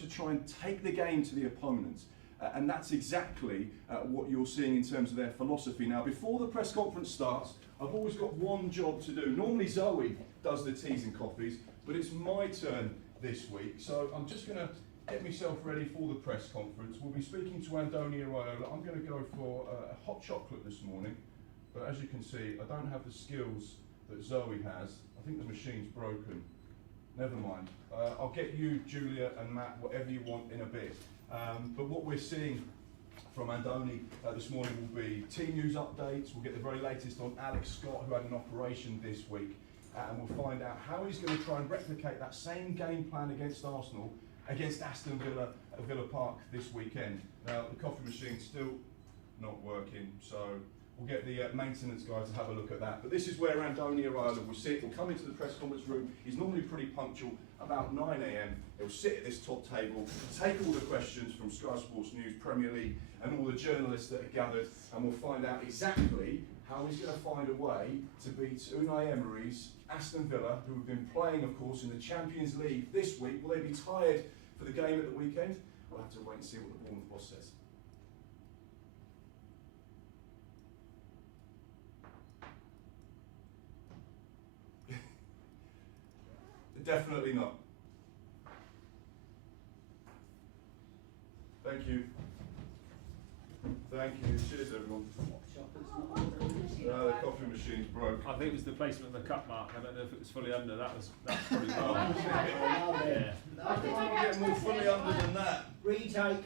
to try and take the game to the opponent. And that's exactly what you're seeing in terms of their philosophy. Now, before the press conference starts, I've always got one job to do. Normally Zoe does the teas and coffees, but it's my turn this week. So I'm just going to get myself ready for the press conference. We'll be speaking to Andoni Iraola. I'm going to go for a hot chocolate this morning, but as you can see, I don't have the skills that Zoe has. I think the machine's broken. Never mind. I'll get you, Julia and Matt, whatever you want in a bit. But what we're seeing from Andoni this morning will be team news updates. We'll get the very latest on Alex Scott, who had an operation this week, and we'll find out how he's going to try and replicate that same game plan against Arsenal, against Aston Villa at Villa Park this weekend. Now, the coffee machine's still not working, so we'll get the maintenance guy to have a look at that. But this is where Andoni Iraola will sit. He'll come into the press conference room. He's normally pretty punctual, about 9 AM. He'll sit at this top table, take all the questions from Sky Sports News, Premier League, and all the journalists that are gathered, and we'll find out exactly how he's going to find a way to beat Unai Emery's Aston Villa, who have been playing, of course, in the Champions League this week. Will they be tired for the game at the weekend? We'll have to wait and see what the Bournemouth boss says. Definitely not. Thank you. Thank you. Cheers, everyone. The coffee machine's broke. I think it was the placement of the cup mark. I don't know if it was fully under. That's pretty well. Yeah. I think I'll get more fully under than that. Retake.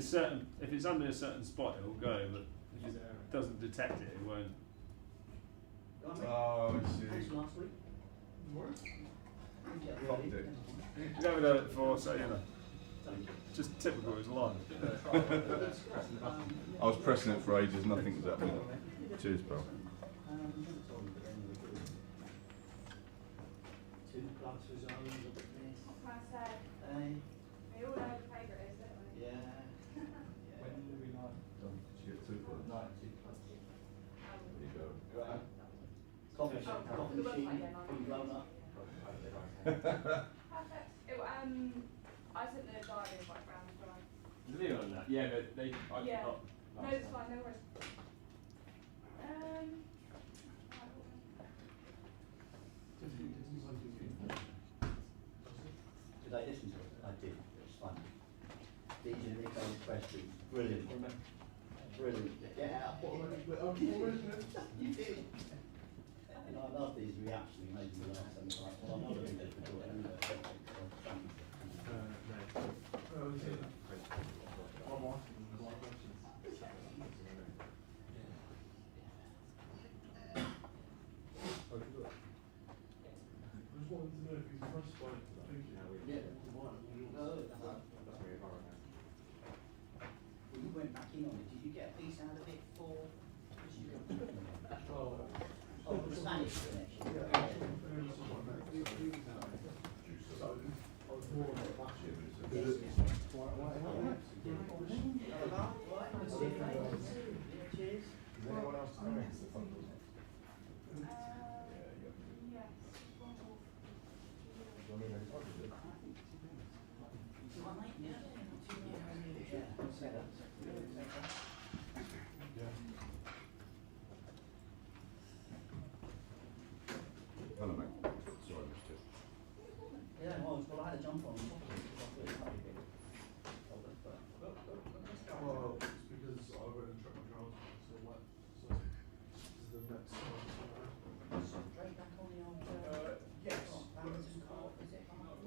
So if it's under a certain spot, it will go, but if it doesn't detect it, it won't. Oh, I see. Thanks last week. Popped it. Never done it before, so you know. Just typical, it's live. I was pressing it for ages, nothing was happening. Cheers, bro. 2 plugs for Zoe. Look at this. What can I say? Hey. We all know the favourite is, don't we? Yeah. When do we like? Did you get 2 plugs? No, 2 plugs. There you go. Coffee machine. Fully blown up. Perfect. I sent the diary invite round as well. The video on that? Yeah, but they. Yeah. No, it's fine, no worries. Did I listen to it? I did. It was fun. These are Nico's questions. Brilliant. Brilliant. Get out. You did. And I love these reactions. He made me laugh sometimes. Well, I'm not really good for it anyway. So thank you. You went back in on it. Did you get a piece out of it for? Oh, the Spanish connection. Cheers. Hello, mate. Sorry, I missed you. Yeah, well, I had a jump on top of it because I thought it might be big. Well, it's because I went and checked my trousers, so wet. So this is the next time. Straight back on the old. Yes. Badminton court, is it? Well,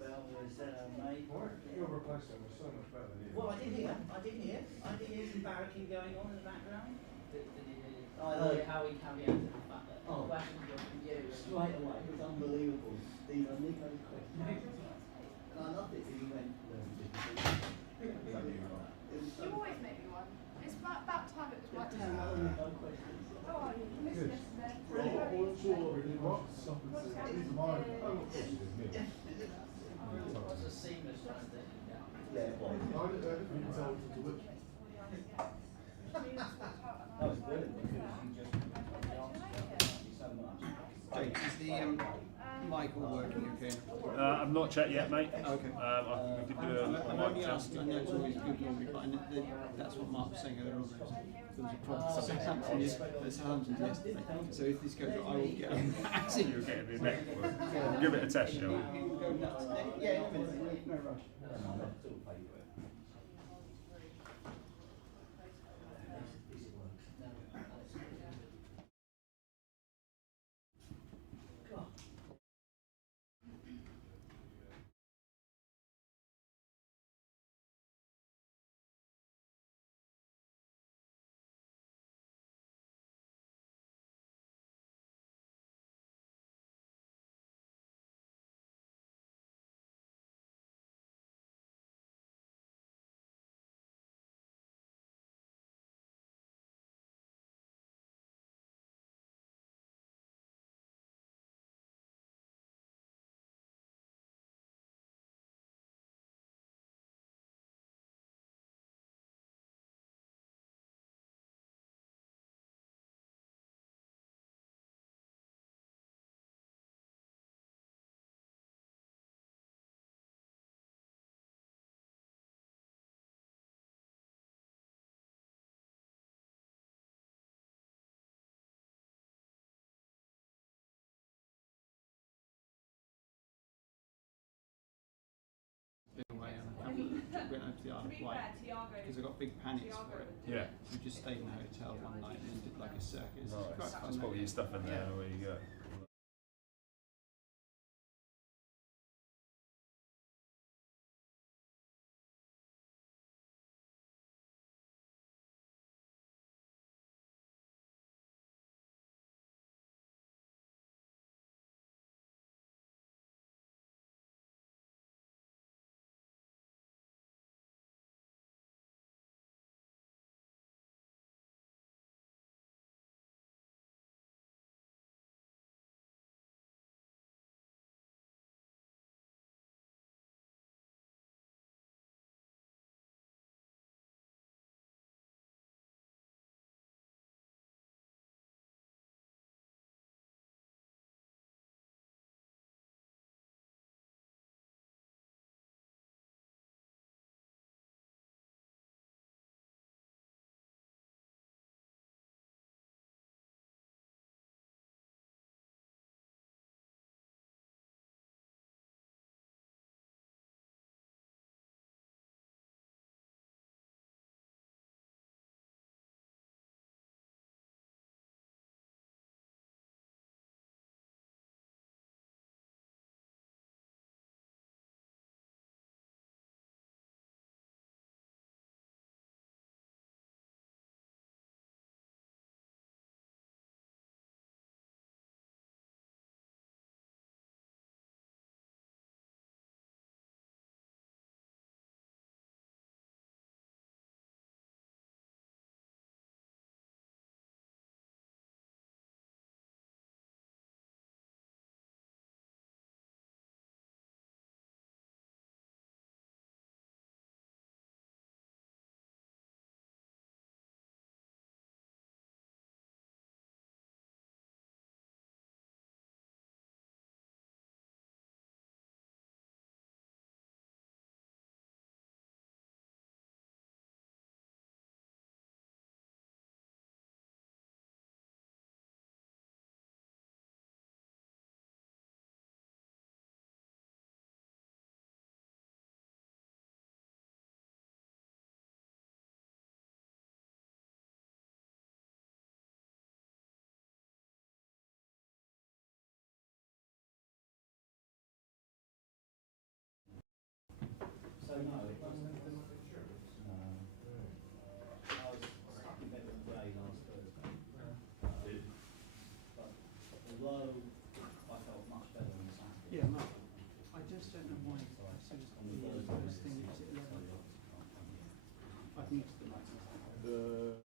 there's mate. Your replacement was so much better than you. Well, I did hear some barracking going on in the background. I heard how he caveated the fact that the questions were from you straight away. It was unbelievable. These are Nico's questions. And I loved it because he went, You always make me one. It's about time it was my Ten turn. other Nico questions. Oh, you missed this then. I wasn't sure what really was. These are mine. It was a seamless transition. Yeah, it was. I didn't even tell them to do it. That was brilliant because you just thank you so much. Jake, is the mic all working okay? here? I've not checked yet, mate. Okay. We could do a I'm mic only check. asking, I know it's always good normally, but that's what Mark was saying earlier on. There was a problem. Southampton yesterday. So if this goes, I will get massive. You're getting the neck one. Give it a test, shall we? He will go nuts. Yeah, in a minute. No rush. Anyway, went over to the Isle of Wight because I got big panics for it. Yeah. We just stayed in a hotel one night and then did like a circus. It was quite Nice. fun. Just put your stuff in there and away you go. So no, it wasn't. No. I was stuck in bed with Ray last Thursday. But although I felt much better on Saturday. Yeah, Mark. I just don't know why. As soon as the first thing is at 11. I've muted the lights.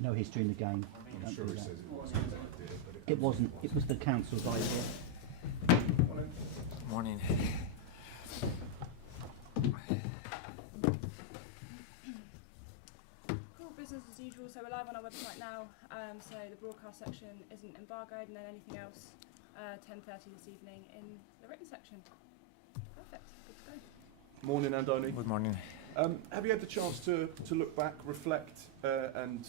no history in the game. I'm Don't sure do he that. says it wasn't his idea, but It wasn't. It was the council's idea. Morning. Cool, business as usual. So we're live on our website now. So the broadcast section isn't embargoed, and then anything else, 10:30 this evening in the written section. Perfect. Good to go. Morning, Andoni. Good morning. Have you had the chance to look back, reflect, and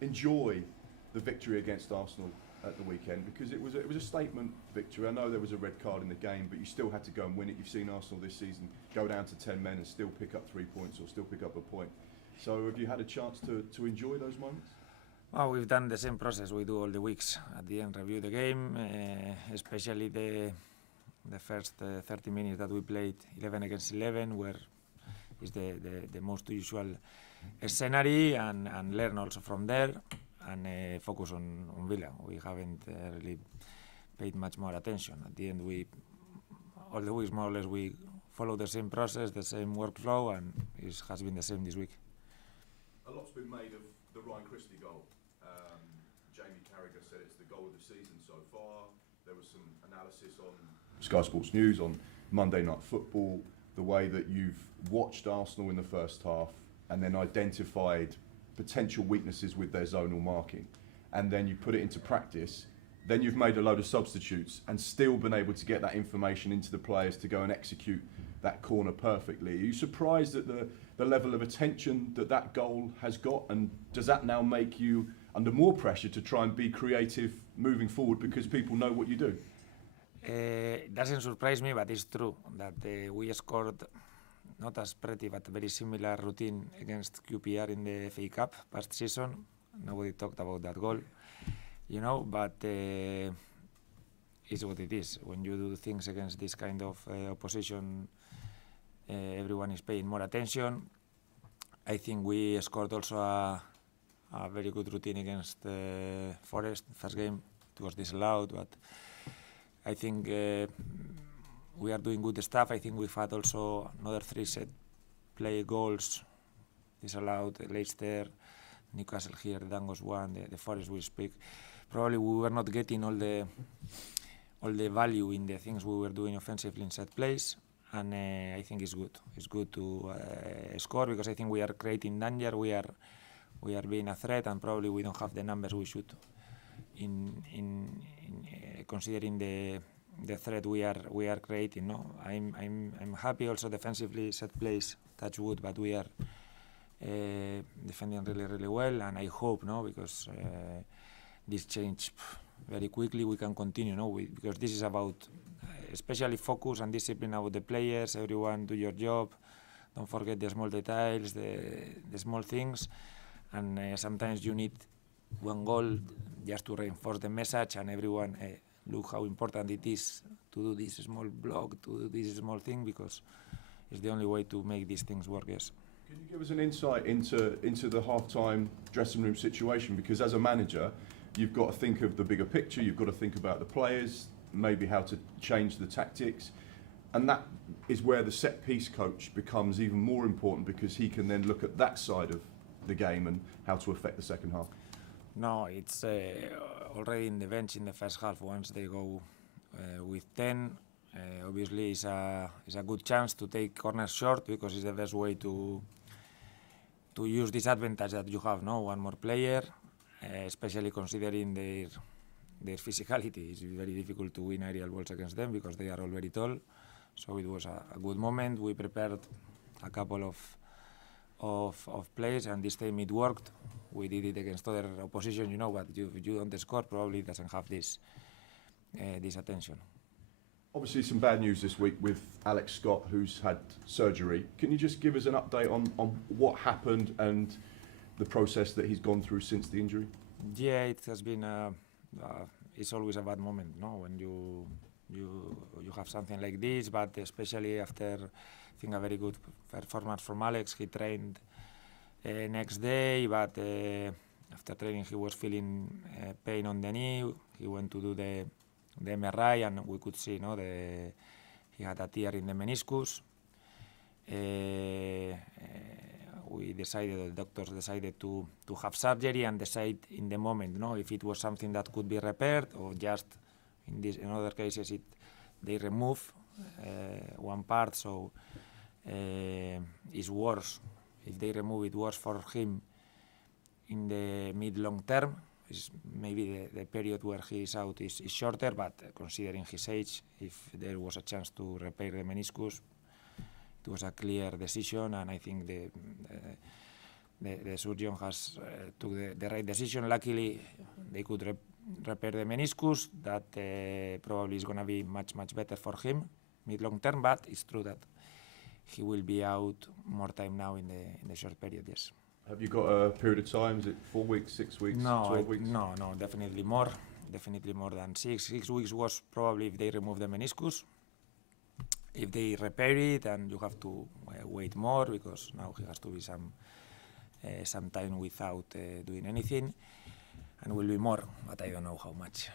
enjoy the victory against Arsenal at the weekend? Because it was a statement victory. I know there was a red card in the game, but you still had to go and win it. You've seen Arsenal this season go down to 10 men and still pick up 3 points or still pick up a point. So have you had a chance to enjoy those moments? Well, we've done the same process we do all the weeks. At the end, review the game, especially the first 30 minutes that we played 11 against 11, where is the most usual scenario, and learn also from there, and focus on Villa. We haven't really paid much more attention. At the end, all the weeks more or less we follow the same process, the same workflow, and it has been the same this week. A lot's been made of the Ryan Christie goal. Jamie Carragher said it's the goal of the season so far. There was some analysis on Sky Sports News on Monday Night Football, the way that you've watched Arsenal in the first half and then identified potential weaknesses with their zonal marking, and then you put it into practice. Then you've made a load of substitutes and still been able to get that information into the players to go and execute that corner perfectly. Are you surprised at the level of attention that goal has got, and does that now make you under more pressure to try and be creative moving forward because people know what you do? It doesn't surprise me, but it's true that we scored not as pretty but very similar routine against QPR in the FA Cup past season. Nobody talked about that goal, but it's what it is. When you do things against this kind of opposition, everyone is paying more attention. I think we scored also a very good routine against Forest. First game it was disallowed, but I think we are doing good stuff. I think we've had also another 3 set play goals disallowed. Leicester, Newcastle here, Dangos one, the Forest we speak. Probably we were not getting all the value in the things we were doing offensively in set plays, and I think it's good. It's good to score because I think we are creating danger. We are being a threat, and probably we don't have the numbers we should. In considering the threat we are creating, no, I'm happy also defensively set plays touch wood, but we are defending really well, and I hope because this change very quickly we can continue, because this is about especially focus and discipline about the players. Everyone do your job. Don't forget the small details, the small things, and sometimes you need one goal just to reinforce the message, and everyone look how important it is to do this small block, to do this small thing, because it's the only way to make these things work. Yes. Can you give us an insight into the half-time dressing room situation? Because as a manager, you've got to think of the bigger picture, you've got to think about the players, maybe how to change the tactics, and that is where the set-piece coach becomes even more important, because he can then look at that side of the game and how to affect the second half. No, it's already in the bench in the first half. Once they go with 10, obviously it's a good chance to take corners short, because it's the best way to use this advantage that you have, one more player, especially considering their physicality. It's very difficult to win aerial balls against them because they are all very tall. So it was a good moment. We prepared a couple of plays, and this time it worked. We did it against other opposition, but if you don't score, probably it doesn't have this attention. Obviously some bad news this week with Alex Scott, who's had surgery. Can you just give us an update on what happened and the process that he's gone through since the injury? Yeah, it has been it's always a bad moment, when you have something like this, but especially after I think a very good performance from Alex. He trained next day, but after training he was feeling pain on the knee. He went to do the MRI, and we could see he had a tear in the meniscus. We decided, or the doctors decided to have surgery and decide in the moment, if it was something that could be repaired or just in other cases they remove one part, so it's worse. If they remove it, worse for him in the mid-long term. Is maybe the period where he is out is shorter, but considering his age, if there was a chance to repair the meniscus, it was a clear decision, and I think the surgeon has took the right decision. Luckily, they could repair the meniscus. That probably is going to be much better for him mid-long term, but it's true that he will be out more time now in the short period, yes. Have you got a period of time? Is it 4 weeks, 6 weeks, 12 weeks? No, definitely more. Definitely more than 6. 6 weeks was probably if they remove the meniscus. If they repair it, and you have to wait more, because now he has to be some time without doing anything, and will be more, but I don't know how much.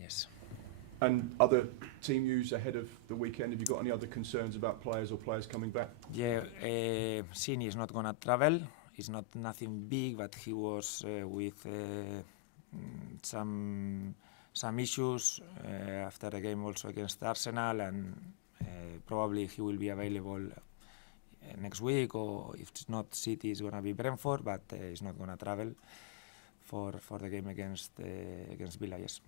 Yes. And other team news ahead of the weekend? Have you got any other concerns about players coming back? Yeah, Sini is not gonna travel. It's nothing big, but he was with some issues after the game also against Arsenal, and probably he will be available next week, or if it's not City, it's gonna be Brentford, but he's not gonna travel for the game against Villa. Yes.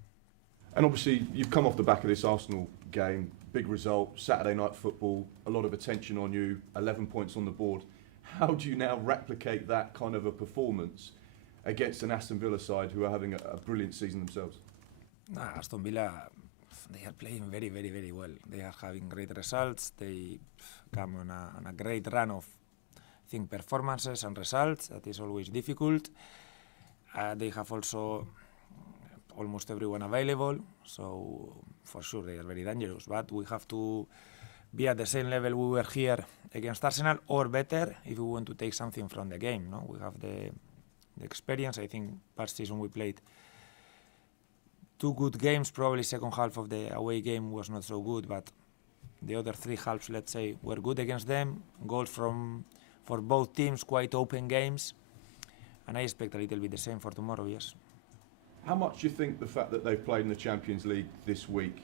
And obviously, you've come off the back of this Arsenal game, big result, Saturday night football, a lot of attention on you, 11 points on the board. How do you now replicate that kind of a performance against an Aston Villa side who are having a brilliant season themselves? Aston Villa, they are playing very, very, very well. They are having great results. They come on a great run of, I think, performances and results. That is always difficult. They have also almost everyone available, so for sure they are very dangerous. But we have to be at the same level we were here against Arsenal, or better, if we want to take something from the game. We have the experience. I think past season we played 2 good games. Probably second half of the away game was not so good, but the other 3 halves, let's say, were good against them. Goals for both teams, quite open games, and I expect a little bit the same for tomorrow. Yes. How much do you think the fact that they've played in the Champions League this week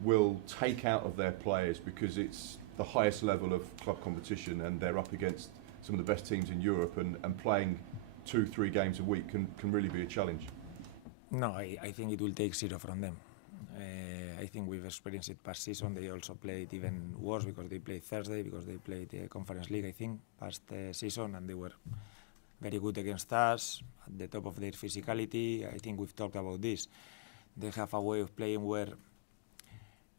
will take out of their players, because it's the highest level of club competition and they're up against some of the best teams in Europe, and playing 2-3 games a week can really be a challenge? No, I think it will take 0 from them. I think we've experienced it past season. They also played even worse, because they played Thursday, because they played the Conference League, I think, past season, and they were very good against us, at the top of their physicality. I think we've talked about this. They have a way of playing where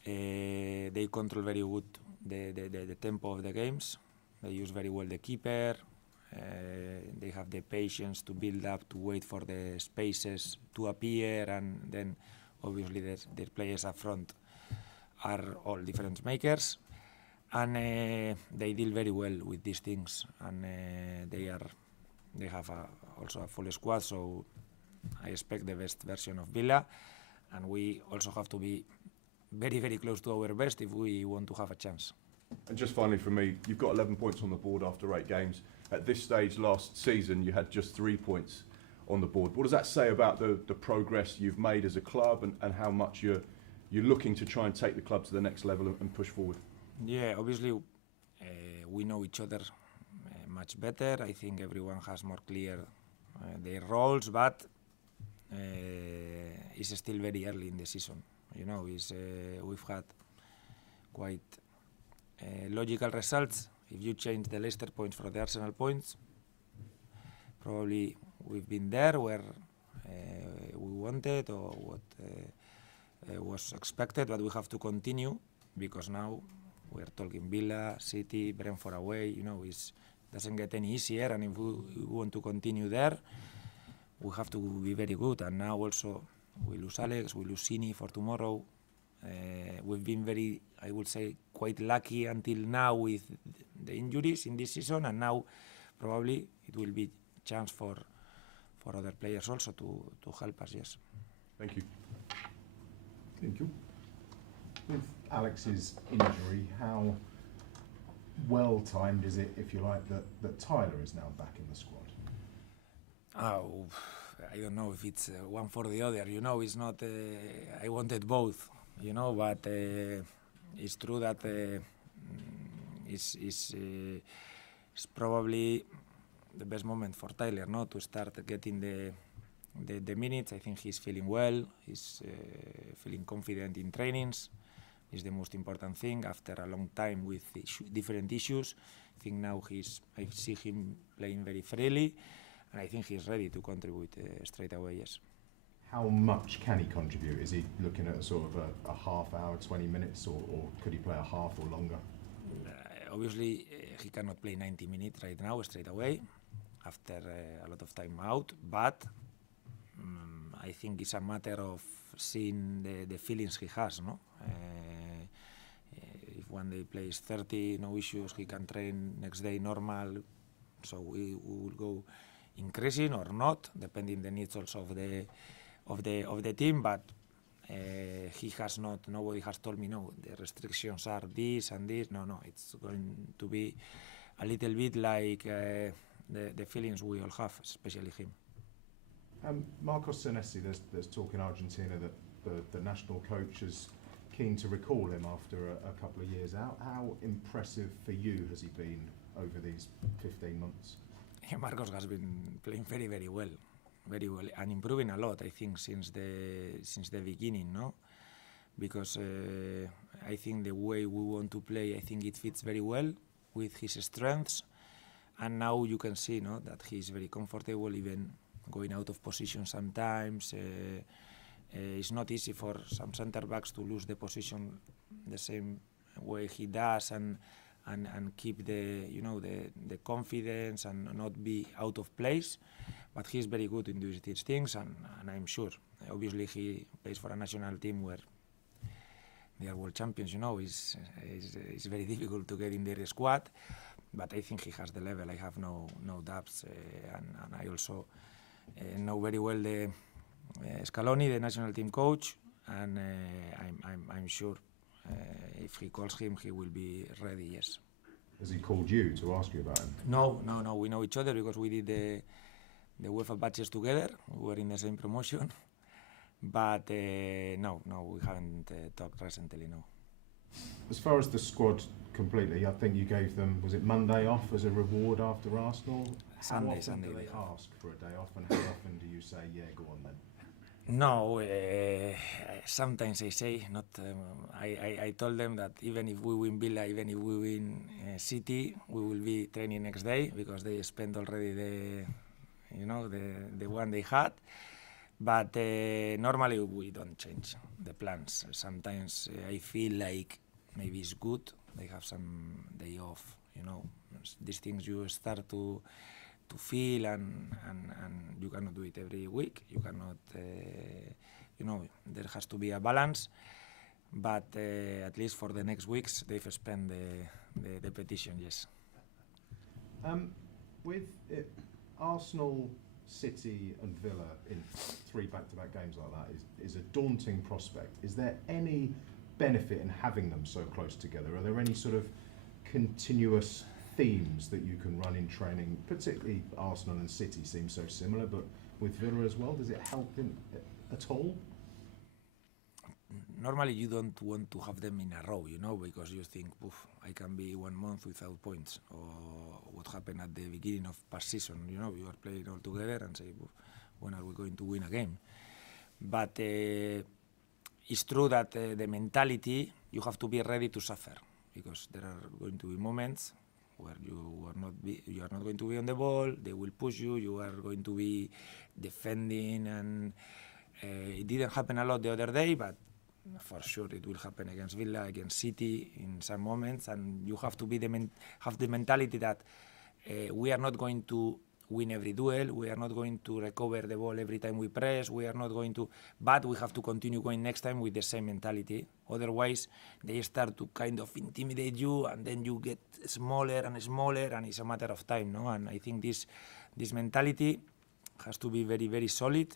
they control very good the tempo of the games. They use very well the keeper. They have the patience to build up, to wait for the spaces to appear, and then obviously their players up front are all difference makers, and they deal very well with these things, and they have also a full squad, so I expect the best version of Villa, and we also have to be very, very close to our best if we want to have a chance. And just finally from me, you've got 11 points on the board after 8 games. At this stage last season, you had just 3 points on the board. What does that say about the progress you've made as a club, and how much you're looking to try and take the club to the next level and push forward? Yeah, obviously we know each other much better. I think everyone has more clear their roles, but it's still very early in the season. We've had quite logical results. If you change the Leicester points for the Arsenal points, probably we've been there where we wanted, or what was expected, but we have to continue, because now we're talking Villa, City, Brentford away. It doesn't get any easier, and if we want to continue there, we have to be very good. And now also we lose Alex, we lose Sini for tomorrow. We've been very, I would say, quite lucky until now with the injuries in this season, and now probably it will be a chance for other players also to help us. Yes. Thank you. Thank you. With Alex's injury, how well timed is it, if you like, that Tyler is now back in the squad? Oh, I don't know if it's one for the other. You know, it's not. I wanted both. You know, but it's true that it's probably the best moment for Tyler, no, to start getting the minutes. I think he's feeling well. He's feeling confident in trainings. Is the most important thing after a long time with different issues. I think now I see him playing very freely, and I think he's ready to contribute straight away. Yes. How much can he contribute? Is he looking at sort of a half hour, 20 minutes, or could he play a half or longer? Obviously, he cannot play 90 minutes right now straight away after a lot of time out, but I think it's a matter of seeing the feelings he has, no? If one day plays 30, no issues, he can train next day normal, so we will go increasing or not, depending the needs also of the team, but he has not, nobody has told me, no, the restrictions are this and this, no, it's going to be a little bit like the feelings we all have, especially him. Marcos Senesi, there's talk in Argentina that the national coach is keen to recall him after a couple of years out. How impressive for you has he been over these 15 months? Marcos has been playing very, very well, and improving a lot, I think, since the beginning, no? Because I think the way we want to play, I think it fits very well with his strengths, and now you can see, no, that he's very comfortable, even going out of position sometimes. It's not easy for some centre backs to lose the position the same way he does, and keep the confidence and not be out of place. But he's very good in doing these things, and I'm sure. Obviously, he plays for a national team where they are world champions. You know, it's very difficult to get in their squad, but I think he has the level. I have no doubts, and I also know very well the Scaloni, the national team coach, and I'm sure if he calls him, he will be ready. Yes. Has he called you to ask you about him? No. We know each other because we did the UEFA batches together. We were in the same promotion, but no, we haven't talked recently. No. As far as the squad completely, I think you gave them, was it Monday off as a reward after Arsenal? Sunday. Do they ask for a day off, and how often do you say, yeah, go on then? No, sometimes I say not. I told them that even if we win Villa, even if we win City, we will be training next day because they spent already the one they had. But normally we don't change the plans. Sometimes I feel like maybe it's good they have some day off. You know, these things you start to feel, and you cannot do it every week. You cannot, there has to be a balance. But at least for the next weeks, they've spent the petition, yes. With Arsenal, City and Villa in 3 back-to-back games like that is a daunting prospect. Is there any benefit in having them so close together? Are there any sort of continuous themes that you can run in training? Particularly Arsenal and City seem so similar, but with Villa as well, does it help them at all? Normally you don't want to have them in a row, because you think, I can be 1 month without points, or what happened at the beginning of past season, you are playing all together and say, when are we going to win a game? But it's true that the mentality, you have to be ready to suffer, because there are going to be moments where you are not going to be on the ball, they will push you, you are going to be defending, and it didn't happen a lot the other day, but for sure it will happen against Villa, against City in some moments, and you have to be have the mentality that we are not going to win every duel, we are not going to recover the ball every time we press, we are not going to, but we have to continue going next time with the same mentality. Otherwise, they start to kind of intimidate you, and then you get smaller and smaller, and it's a matter of time, no? And I think this mentality has to be very, very solid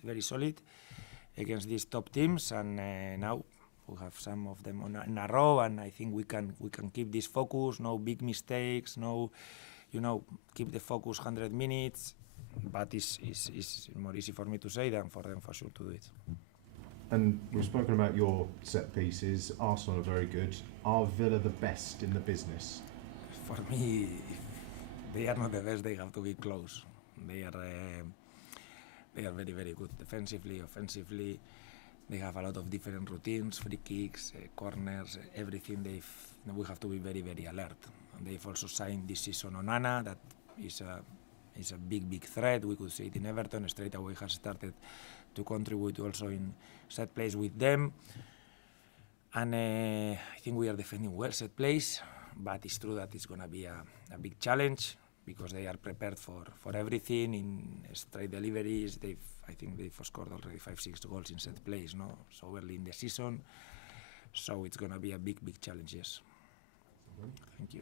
against these top teams, and now We have some of them in a row, and I think we can keep this focus. No big mistakes. No, keep the focus 100 minutes. But it's more easy for me to say than for them for sure to do it. And we've spoken about your set pieces. Arsenal are very good. Are Villa the best in the business? For me, if they are not the best, they have to be close. They are very, very good defensively, offensively. They have a lot of different routines, free kicks, corners, everything. We have to be very, very alert. And they've also signed this season Onana, that is a big threat. We could see it in Everton. Straight away has started to contribute also in set plays with them. And I think we are defending well set plays, but it's true that it's going to be a big challenge because they are prepared for everything in straight deliveries. I think they've scored already 5-6 goals in set plays, so early in the season. So it's going to be a big challenge, yes. Thank you.